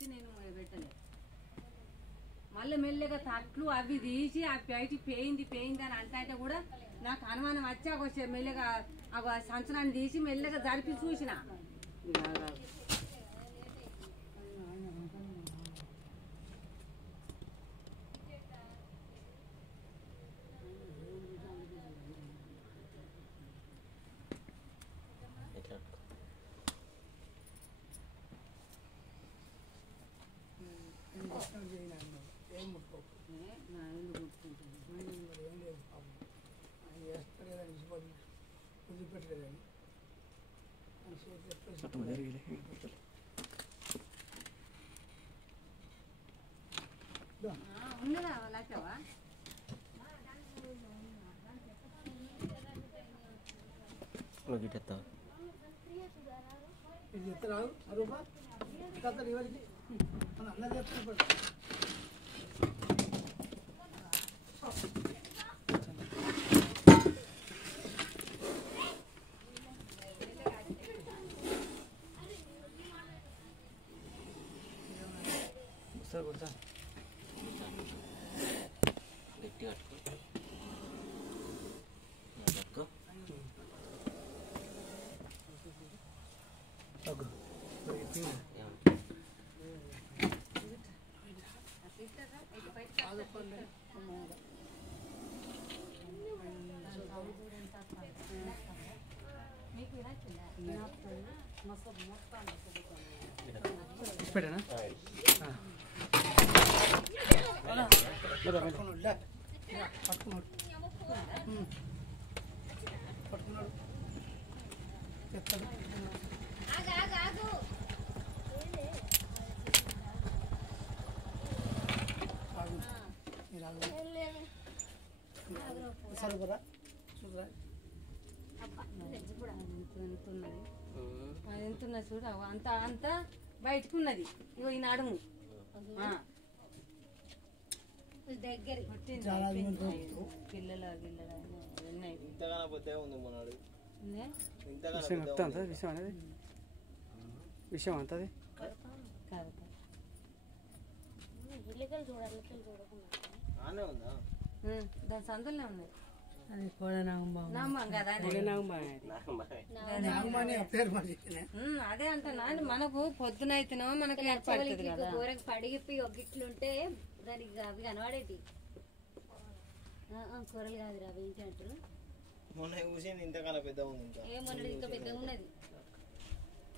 వచ్చి నేను పెట్టలేదు. మళ్ళీ మెల్లగా తట్లు అవి తీసి ఆ బయటికి పేయింది అని అంటే కూడా నాకు అనుమానం వచ్చి మెల్లగా సంచనాన్ని తీసి మెల్లగా జరిపి చూసిన. ఉన్నదా లాచావా ఇది ఎత్తరావు అరూపా కథ ఇవరికి అన్నది చెప్తాను. సార్ కొడతా గట్టి కట్టుకో పెట్టానా పట్టుకున్నాడు పట్టుకున్నాడు చెప్తాడు. సరిపోరా చూడరా ఎంతున్నది చూడ అంతా అంతా బయటకు ఉన్నది. ఇగో ఈ నడుము దగ్గర పిల్లల విషయం అంతది దాని సందులోనే ఉన్నాయి. అదే అంటున్నా మనకు పొద్దున అయితేనేమో మనకి కూరకు పడిగిప్పి ఒక గిట్లుంటే దానికి అవి కనబడేటి కూరలు కాదురా అవి ఏంటి అంటారు. మొన్న చూసింది ఇంతకాలం పెద్ద ఉంది. ఏమన్నది ఇంకా పెద్దగా ఉన్నది.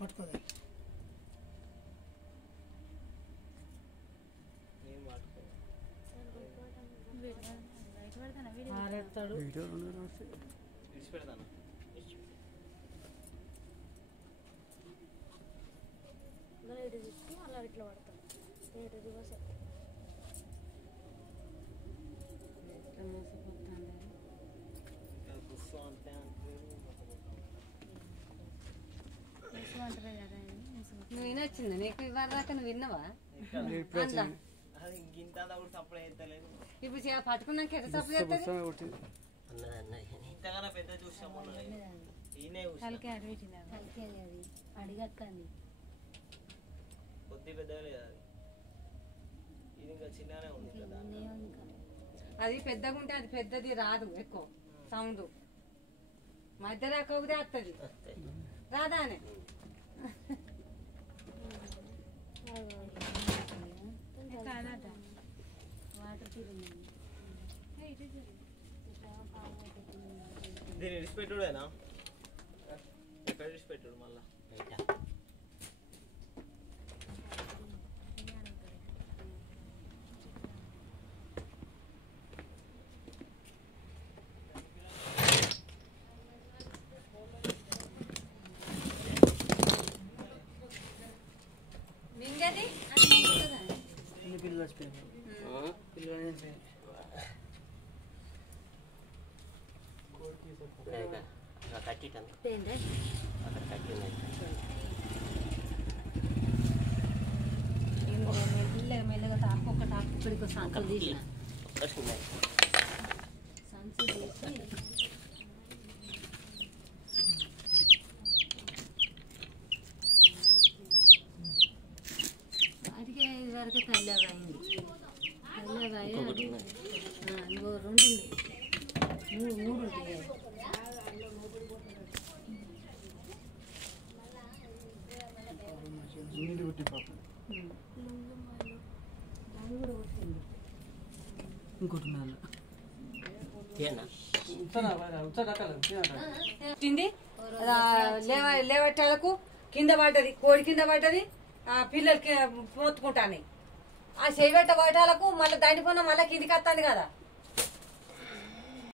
పట్టుకోదా అలా ఇట్లా పడతాం రివర్స్ నువ్వు వినొచ్చింది నీకు ఇవాళ దాకా నువ్వు విన్నావా? ఇప్పుడు పట్టుకున్నాక ఎట్లా తప్పు చేస్తుంది? అడిగక్కండి అది పెద్దగా ఉంటే అది పెద్దది రాదు ఎక్కువ సౌండ్ మధ్య రాకపోతే వస్తుంది రాదా అని దీన్ని విడిచిపెట్టుడేనా? ఎక్కడ విడిచిపెట్టుడు మళ్ళా మింగది పిల్లలు పిల్లలు మెల్లగా టాప్ ఒక టాప్ ఇక్కడికి సంచులు తీసిన సంచులు తీసి వాటికి వరకు తెల్లగా అయింది. తెల్లగా అయ్యి ఇంకో 2 ఉన్నాయి, 3 ఉంటాయి. నీటి కొట్టి పాపం ఇంకోటి వచ్చింది. లేవట్టాలకు కింద పడ్డది, కోడి కింద పడ్డది. పిల్లలకి మొత్తుకుంటాను. ఆ చేయబెట్ట వాటాలకు మళ్ళీ దాండిపోయినా మళ్ళీ కిందికి వస్తుంది కదా.